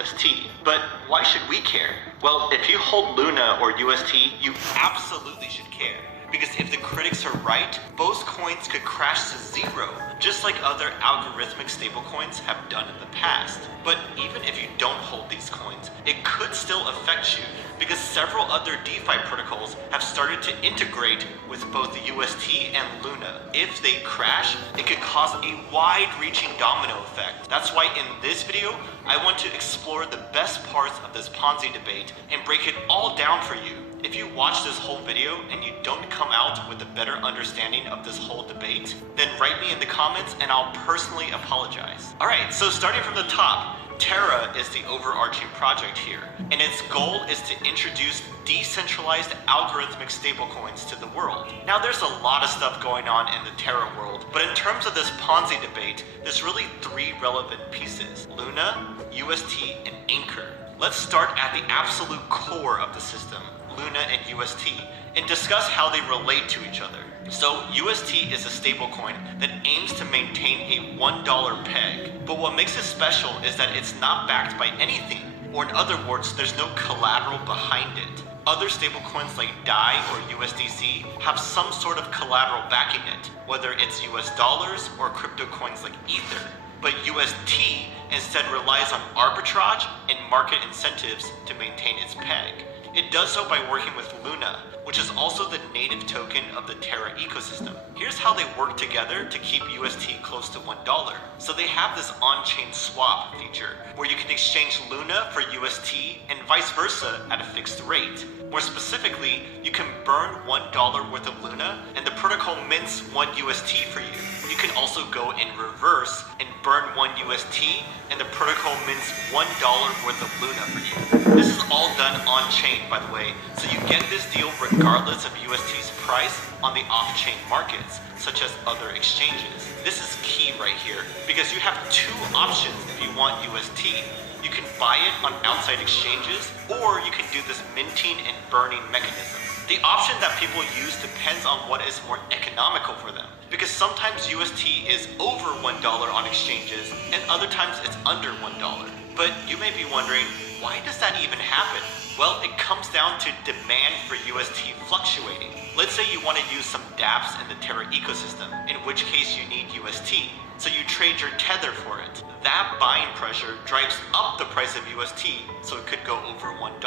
UST. But why should we care? Well, if you hold Luna or UST, you absolutely should care. Because if the critics are right, both coins could crash to zero, just like other algorithmic stablecoins have done in the past. But even if you don't hold these coins, it could still affect you, because several other DeFi protocols have started to integrate with both the UST and Luna. If they crash, it could cause a wide-reaching domino effect. That's why in this video, I want to explore the best parts of this Ponzi debate and break it all down for you. If you watch this whole video and you don't come out with a better understanding of this whole debate, then write me in the comments and I'll personally apologize. Alright, so starting from the top, Terra is the overarching project here, and its goal is to introduce decentralized algorithmic stablecoins to the world. Now there's a lot of stuff going on in the Terra world, but in terms of this Ponzi debate, there's really three relevant pieces: Luna, UST, and Anchor. Let's start at the absolute core of the system, Luna and UST, and discuss how they relate to each other. So UST is a stablecoin that aims to maintain a $1 peg, but what makes it special is that it's not backed by anything, or in other words, there's no collateral behind it. Other stablecoins like DAI or USDC have some sort of collateral backing it, whether it's US dollars or crypto coins like Ether. But UST instead relies on arbitrage and market incentives to maintain its peg. It does so by working with Luna, which is also the native token of the Terra ecosystem. Here's how they work together to keep UST close to $1. So they have this on-chain swap feature, where you can exchange Luna for UST and vice versa at a fixed rate. More specifically, you can burn $1 worth of Luna, and the protocol mints 1 UST for you. You can also go in reverse and burn 1 UST, and the protocol mints $1 worth of Luna for you. This is all done on-chain, by the way, so you get this deal regardless of UST's price on the off-chain markets, such as other exchanges. This is key right here, because you have two options if you want UST. You can buy it on outside exchanges, or you can do this minting and burning mechanism. The option that people use depends on what is more economical for them, because sometimes UST is over $1 on exchanges, and other times it's under $1. But you may be wondering, why does that even happen? Well, it comes down to demand for UST fluctuating. Let's say you want to use some dApps in the Terra ecosystem, in which case you need UST. So you trade your tether for it. That buying pressure drives up the price of UST, so it could go over $1.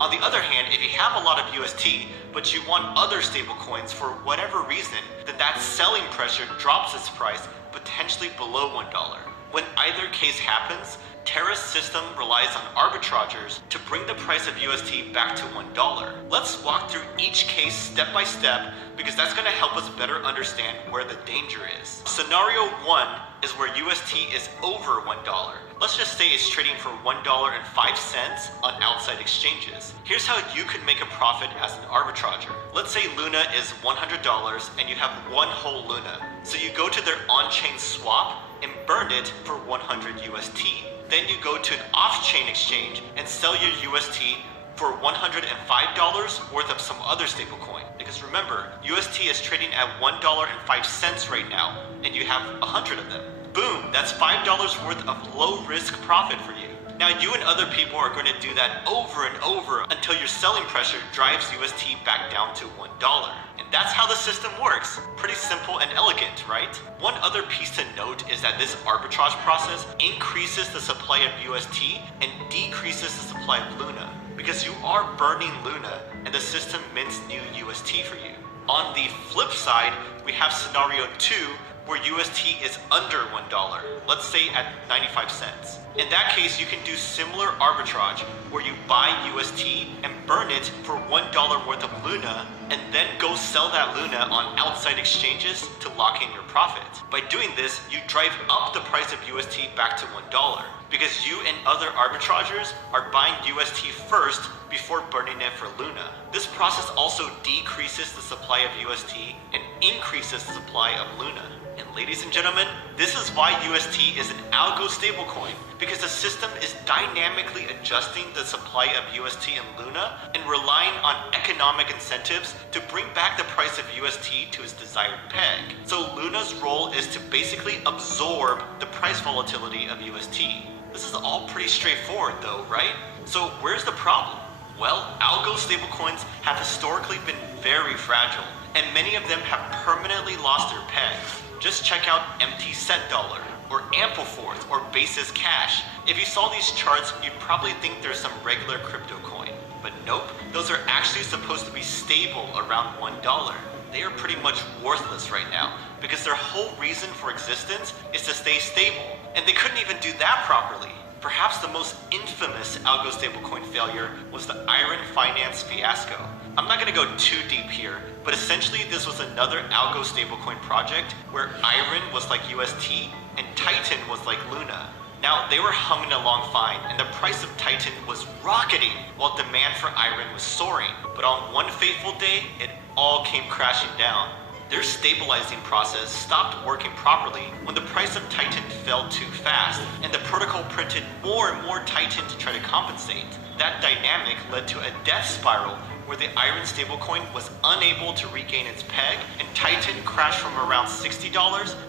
On the other hand, if you have a lot of UST, but you want other stablecoins for whatever reason, then that selling pressure drops its price potentially below $1. When either case happens, Terra's system relies on arbitragers to bring the price of UST back to $1. Let's walk through each case step by step, because that's going to help us better understand where the danger is. Scenario 1 is where UST is over $1. Let's just say it's trading for $1.05 on outside exchanges. Here's how you can make a profit as an arbitrager. Let's say Luna is $100 and you have one whole Luna. So you go to their on-chain swap and burn it for 100 UST. Then you go to an off-chain exchange and sell your UST for $105 worth of some other stablecoin. Because remember, UST is trading at $1.05 right now, and you have 100 of them. Boom, that's $5 worth of low-risk profit for you. Now you and other people are going to do that over and over until your selling pressure drives UST back down to $1. And that's how the system works. Pretty simple and elegant, right? One other piece to note is that this arbitrage process increases the supply of UST and decreases the supply of Luna, because you are burning Luna and the system mints new UST for you. On the flip side, we have scenario 2 where UST is under $1, let's say at 95 cents. In that case, you can do similar arbitrage where you buy UST and burn it for $1 worth of Luna, and then go sell that Luna on outside exchanges to lock in your profit. By doing this, you drive up the price of UST back to $1, because you and other arbitragers are buying UST first before burning it for Luna. This process also decreases the supply of UST and increases the supply of Luna. And ladies and gentlemen, this is why UST is an algo stablecoin, because the system is dynamically adjusting the supply of UST and Luna and relying on economic incentives to bring back the price of UST to its desired peg. So Luna's role is to basically absorb the price volatility of UST. This is all pretty straightforward though, right? So where's the problem? Well, algo stablecoins have historically been very fragile, and many of them have permanently lost their pegs. Just check out MT Set Dollar, or Ampleforth, or Basis Cash. If you saw these charts, you'd probably think there's some regular crypto coin. But nope, those are actually supposed to be stable around $1. They are pretty much worthless right now, because their whole reason for existence is to stay stable, and they couldn't even do that properly. Perhaps the most infamous algo stablecoin failure was the Iron Finance fiasco. I'm not going to go too deep here, but essentially this was another algo stablecoin project where Iron was like UST and Titan was like Luna. Now, they were humming along fine, and the price of Titan was rocketing while demand for Iron was soaring. But on one fateful day, it all came crashing down. Their stabilizing process stopped working properly when the price of Titan fell too fast, and the protocol printed more and more Titan to try to compensate. That dynamic led to a death spiral where the Iron stablecoin was unable to regain its peg, and Titan crashed from around $60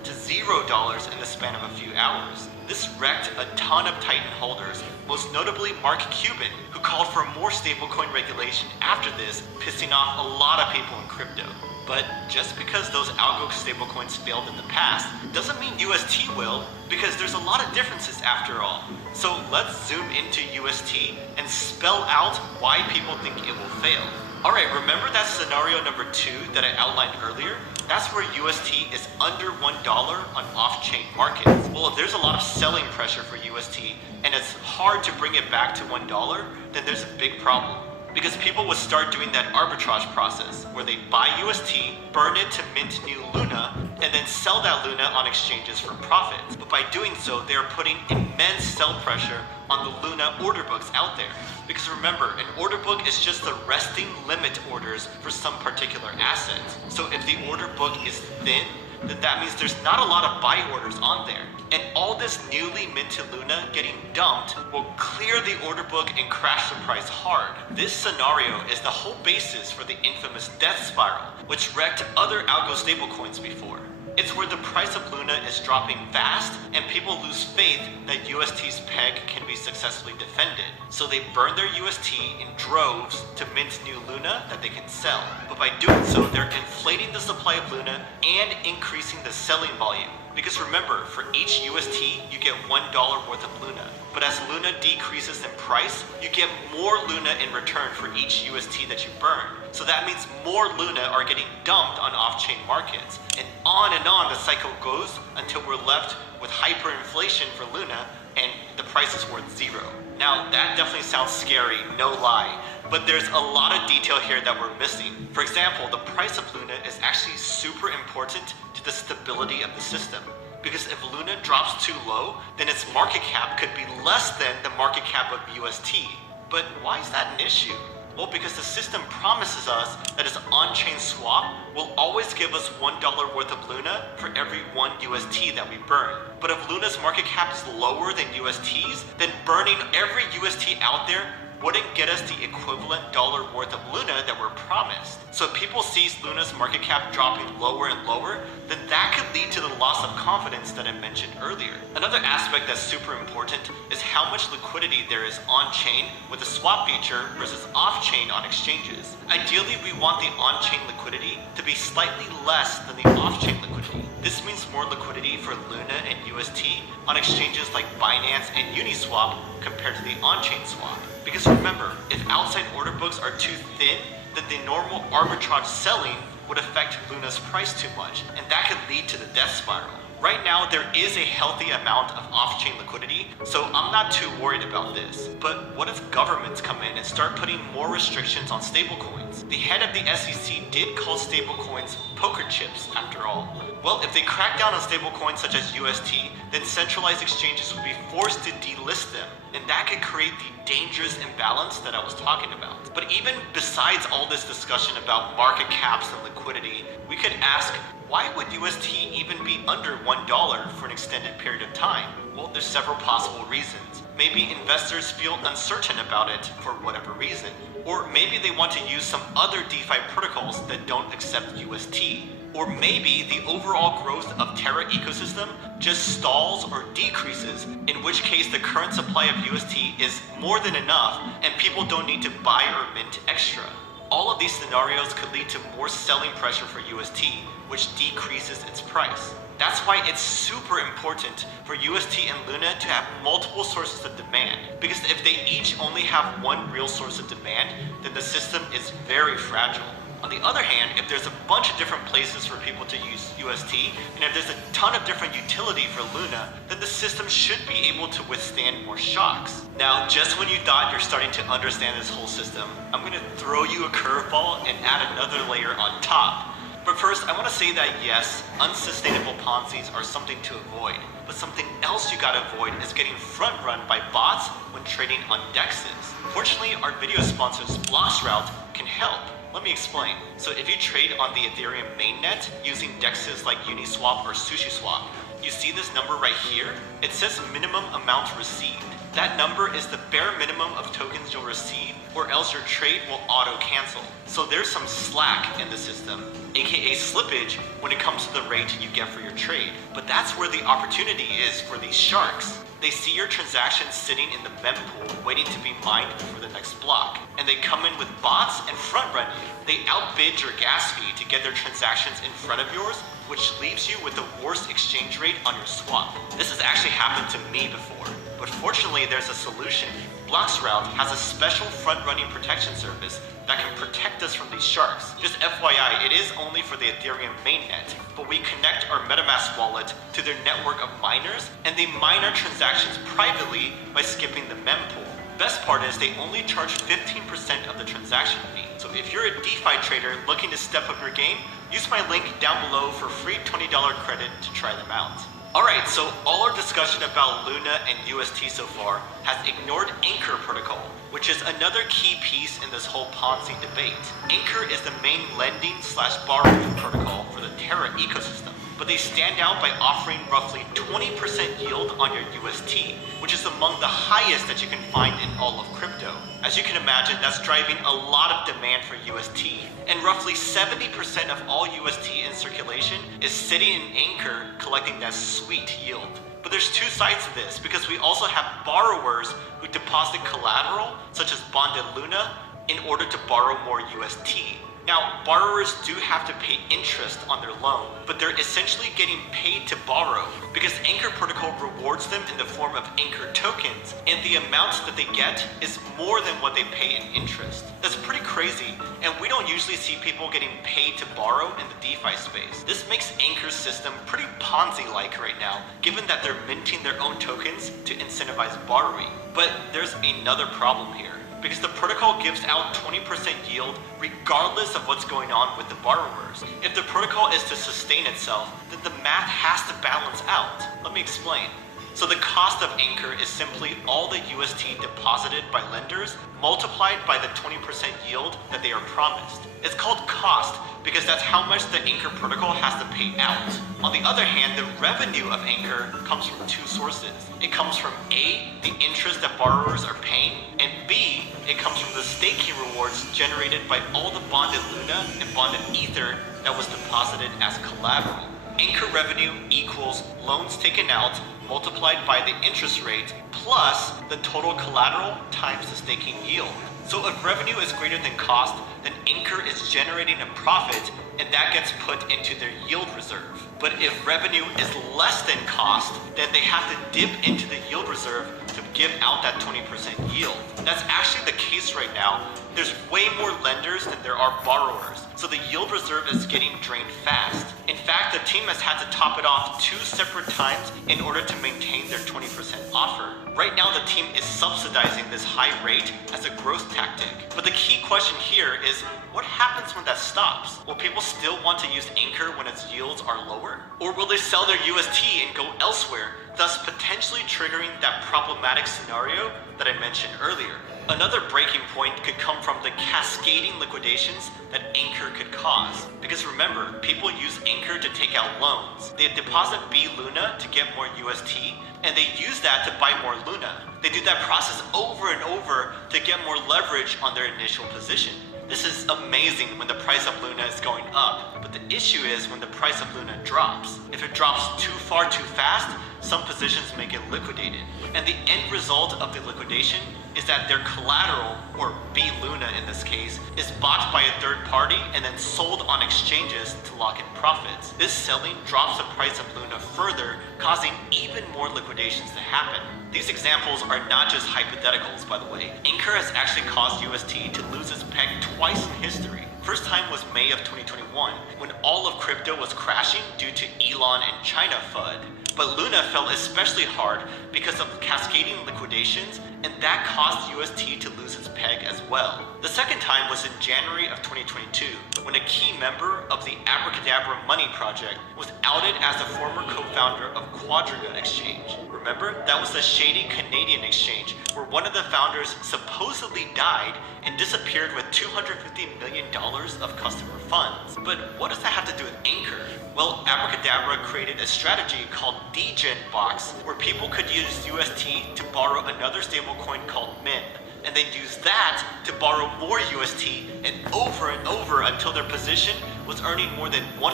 to $0 in the span of a few hours. This wrecked a ton of Titan holders, most notably Mark Cuban, who called for more stablecoin regulation after this, pissing off a lot of people in crypto. But just because those algo stablecoins failed in the past doesn't mean UST will, because there's a lot of differences after all. So let's zoom into UST and spell out why people think it will fail. Alright, remember that scenario number 2 that I outlined earlier? That's where UST is under $1 on off-chain markets. Well, if there's a lot of selling pressure for UST and it's hard to bring it back to $1, then there's a big problem. Because people would start doing that arbitrage process where they buy UST, burn it to mint new Luna, and then sell that Luna on exchanges for profits. But by doing so, they are putting immense sell pressure on the Luna order books out there. Because remember, an order book is just the resting limit orders for some particular asset. So if the order book is thin, then that means there's not a lot of buy orders on there. And all this newly minted Luna getting dumped will clear the order book and crash the price hard. This scenario is the whole basis for the infamous death spiral, which wrecked other algo stablecoins before. It's where the price of Luna is dropping fast and people lose faith that UST's peg can be successfully defended. So they burn their UST in droves to mint new Luna that they can sell. But by doing so, they're inflating the supply of Luna and increasing the selling volume. Because remember, for each UST, you get $1 worth of Luna. But as Luna decreases in price, you get more Luna in return for each UST that you burn. So that means more Luna are getting dumped on off-chain markets. And on the cycle goes until we're left with hyperinflation for Luna and the price is worth $0. Now, that definitely sounds scary, no lie. But there's a lot of detail here that we're missing. For example, the price of Luna is actually super important to the stability of the system. Because if Luna drops too low, then its market cap could be less than the market cap of UST. But why is that an issue? Well, because the system promises us that its on-chain swap will always give us $1 worth of Luna for every 1 UST that we burn. But if Luna's market cap is lower than UST's, then burning every UST out there wouldn't get us the equivalent dollar worth of Luna that we're promised. So if people see Luna's market cap dropping lower and lower, then that could lead to the loss of confidence that I mentioned earlier. Another aspect that's super important is how much liquidity there is on-chain with the swap feature versus off-chain on exchanges. Ideally, we want the on-chain liquidity to be slightly less than the off-chain liquidity. This means more liquidity for Luna and UST on exchanges like Binance and Uniswap compared to the on-chain swap. Because remember, if outside order books are too thin, then the normal arbitrage selling would affect Luna's price too much, and that could lead to the death spiral. Right now, there is a healthy amount of off-chain liquidity, so I'm not too worried about this. But what if governments come in and start putting more restrictions on stablecoins? The head of the SEC did call stablecoins poker chips, after all. Well, if they crack down on stablecoins such as UST, then centralized exchanges would be forced to delist them, and that could create the dangerous imbalance that I was talking about. But even besides all this discussion about market caps and liquidity, we could ask, why would UST even be under $1 for an extended period of time? Well, there's several possible reasons. Maybe investors feel uncertain about it for whatever reason. Or maybe they want to use some other DeFi protocols that don't accept UST. Or maybe the overall growth of Terra ecosystem just stalls or decreases, in which case the current supply of UST is more than enough and people don't need to buy or mint extra. All of these scenarios could lead to more selling pressure for UST, which decreases its price. That's why it's super important for UST and Luna to have multiple sources of demand, because if they each only have one real source of demand, then the system is very fragile. On the other hand, if there's a bunch of different places for people to use UST, and if there's a ton of different utility for Luna, then the system should be able to withstand more shocks. Now, just when you thought you're starting to understand this whole system, I'm going to throw you a curveball and add another layer on top. But first, I want to say that yes, unsustainable Ponzi's are something to avoid, but something else you gotta avoid is getting front run by bots when trading on DEXs. Fortunately, our video sponsors Bloxroute can help. Let me explain. So if you trade on the Ethereum mainnet using DEXs like Uniswap or SushiSwap, you see this number right here? It says minimum amount received. That number is the bare minimum of tokens you'll receive, or else your trade will auto-cancel. So there's some slack in the system, aka slippage, when it comes to the rate you get for your trade. But that's where the opportunity is for these sharks. They see your transactions sitting in the mempool waiting to be mined for the next block, and they come in with bots and front run you. They outbid your gas fee to get their transactions in front of yours, which leaves you with the worst exchange rate on your swap. This has actually happened to me before, but fortunately there's a solution. Bloxroute has a special front-running protection service that can protect us from these sharks. Just FYI, it is only for the Ethereum mainnet, but we connect our MetaMask wallet to their network of miners, and they mine our transactions privately by skipping the mempool. Best part is they only charge 15% of the transaction fee. So if you're a DeFi trader looking to step up your game, use my link down below for free $20 credit to try them out. Alright, so all our discussion about Luna and UST so far has ignored Anchor protocol, which is another key piece in this whole Ponzi debate. Anchor is the main lending/borrowing protocol for the Terra ecosystem, but they stand out by offering roughly 20% yield on your UST, which is among the highest that you can find in all of crypto. As you can imagine, that's driving a lot of demand for UST, and roughly 70% of all UST in circulation is sitting in Anchor collecting that sweet yield. But there's two sides to this, because we also have borrowers who deposit collateral, such as bonded Luna, in order to borrow more UST. Now, borrowers do have to pay interest on their loan, but they're essentially getting paid to borrow because Anchor Protocol rewards them in the form of Anchor tokens, and the amount that they get is more than what they pay in interest. That's pretty crazy, and we don't usually see people getting paid to borrow in the DeFi space. This makes Anchor's system pretty Ponzi-like right now, given that they're minting their own tokens to incentivize borrowing. But there's another problem here, because the protocol gives out 20% yield regardless of what's going on with the borrowers. If the protocol is to sustain itself, then the math has to balance out. Let me explain. So the cost of Anchor is simply all the UST deposited by lenders multiplied by the 20% yield that they are promised. It's called cost because that's how much the Anchor protocol has to pay out. On the other hand, the revenue of Anchor comes from two sources. It comes from A, the interest that borrowers are paying, and B, it comes from the staking rewards generated by all the bonded Luna and bonded Ether that was deposited as collateral. Anchor revenue equals loans taken out multiplied by the interest rate plus the total collateral times the staking yield. So if revenue is greater than cost, then Anchor is generating a profit, and that gets put into their yield reserve. But if revenue is less than cost, then they have to dip into the yield reserve to give out that 20% yield. That's actually the case right now. There's way more lenders than there are borrowers, so the yield reserve is getting drained fast. In fact, the team has had to top it off 2 separate times in order to maintain their 20% offer. Right now, the team is subsidizing this high rate as a growth tactic. But the key question here is, what happens when that stops? Will people still want to use Anchor when its yields are lower? Or will they sell their UST and go elsewhere, thus potentially triggering that problematic scenario that I mentioned earlier? Another breaking point could come from the cascading liquidations that Anchor could cause. Because remember, people use Anchor to take out loans. They deposit B Luna to get more UST, and they use that to buy more Luna. They do that process over and over to get more leverage on their initial position. This is amazing when the price of Luna is going up, but the issue is when the price of Luna drops. If it drops too far too fast, some positions may get liquidated. And the end result of the liquidation is that their collateral, or B Luna in this case, is bought by a third party and then sold on exchanges to lock in profits. This selling drops the price of Luna further, causing even more liquidations to happen. These examples are not just hypotheticals, by the way. Anchor has actually caused UST to lose its peg twice in history. First time was May of 2021, when all of crypto was crashing due to Elon and China FUD. But Luna fell especially hard because of cascading liquidations, and that caused UST to lose its peg as well. The second time was in January of 2022, when a key member of the Abracadabra Money project was outed as a former co-founder of Quadriga Exchange. Remember, that was the shady Canadian exchange where one of the founders supposedly died and disappeared with $250 million of customer funds. But what does that have to do with Anchor? Well, Abracadabra created a strategy called Degen Box, where people could use UST to borrow another stablecoin called MIN, and then use that to borrow more UST and over until their position was earning more than 100%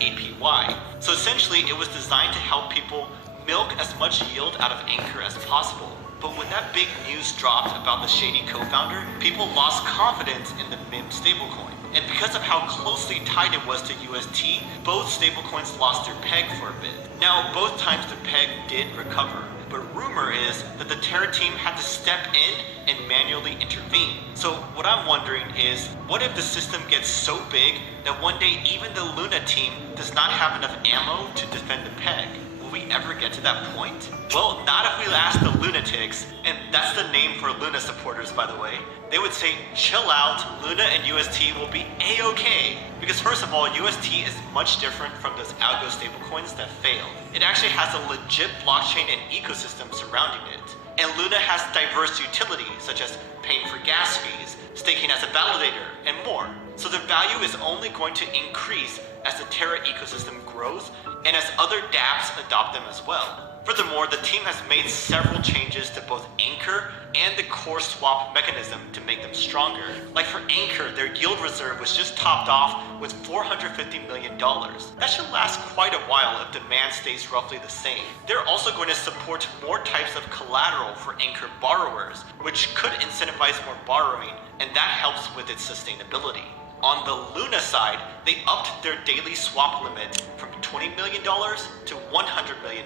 APY. So essentially, it was designed to help people milk as much yield out of Anchor as possible. But when that big news dropped about the shady co-founder, people lost confidence in the MIM stablecoin. And because of how closely tied it was to UST, both stablecoins lost their peg for a bit. Now, both times the peg did recover, but rumor is that the Terra team had to step in and manually intervene. So what I'm wondering is, what if the system gets so big that one day even the Luna team does not have enough ammo to defend the peg? Will we ever get to that point? Well, not if we ask the lunatics, and that's the name for Luna supporters, by the way. They would say, chill out, Luna and UST will be a-okay. Because first of all, UST is much different from those algo stablecoins that failed. It actually has a legit blockchain and ecosystem surrounding it. And Luna has diverse utility, such as paying for gas fees, staking as a validator, and more. So the value is only going to increase as the Terra ecosystem grows and as other dApps adopt them as well. Furthermore, the team has made several changes to both Anchor and the core swap mechanism to make them stronger. Like for Anchor, their yield reserve was just topped off with $450 million. That should last quite a while if demand stays roughly the same. They're also going to support more types of collateral for Anchor borrowers, which could incentivize more borrowing, and that helps with its sustainability. On the Luna side, they upped their daily swap limit from $20 million to $100 million.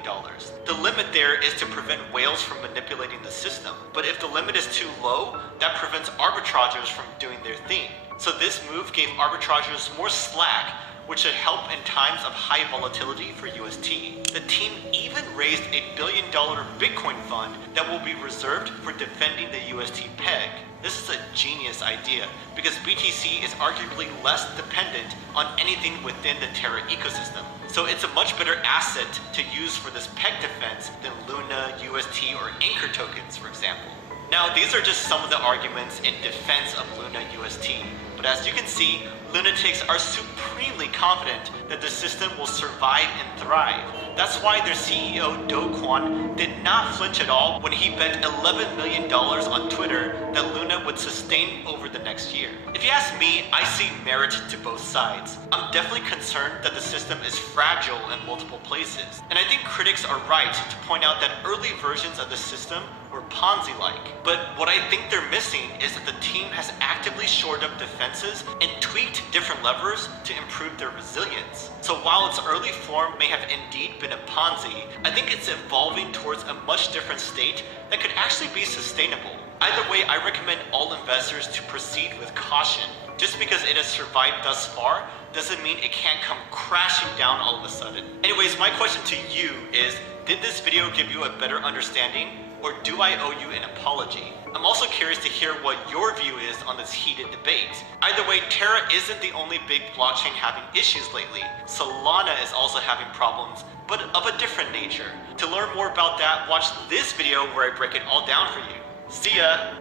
The limit there is to prevent whales from manipulating the system, but if the limit is too low, that prevents arbitrageurs from doing their thing. So this move gave arbitrageurs more slack, which should help in times of high volatility for UST. The team even raised a $1 billion Bitcoin fund that will be reserved for defending the UST peg. This is a genius idea because BTC is arguably less dependent on anything within the Terra ecosystem. So it's a much better asset to use for this peg defense than Luna, UST, or Anchor tokens, for example. Now, these are just some of the arguments in defense of Luna UST. But as you can see, lunatics are supremely confident that the system will survive and thrive. That's why their CEO Do Kwon did not flinch at all when he bet $11 million on Twitter that Luna would sustain over the next year. If you ask me, I see merit to both sides. I'm definitely concerned that the system is fragile in multiple places. And I think critics are right to point out that early versions of the system were Ponzi-like. But what I think they're missing is that the team has actively shored up defenses and tweaked different levers to improve their resilience. So while its early form may have indeed been a Ponzi, I think it's evolving towards a much different state that could actually be sustainable. Either way, I recommend all investors to proceed with caution. Just because it has survived thus far doesn't mean it can't come crashing down all of a sudden. Anyways, my question to you is, did this video give you a better understanding, or do I owe you an apology? I'm also curious to hear what your view is on this heated debate. Either way, Terra isn't the only big blockchain having issues lately. Solana is also having problems, but of a different nature. To learn more about that, watch this video where I break it all down for you. See ya!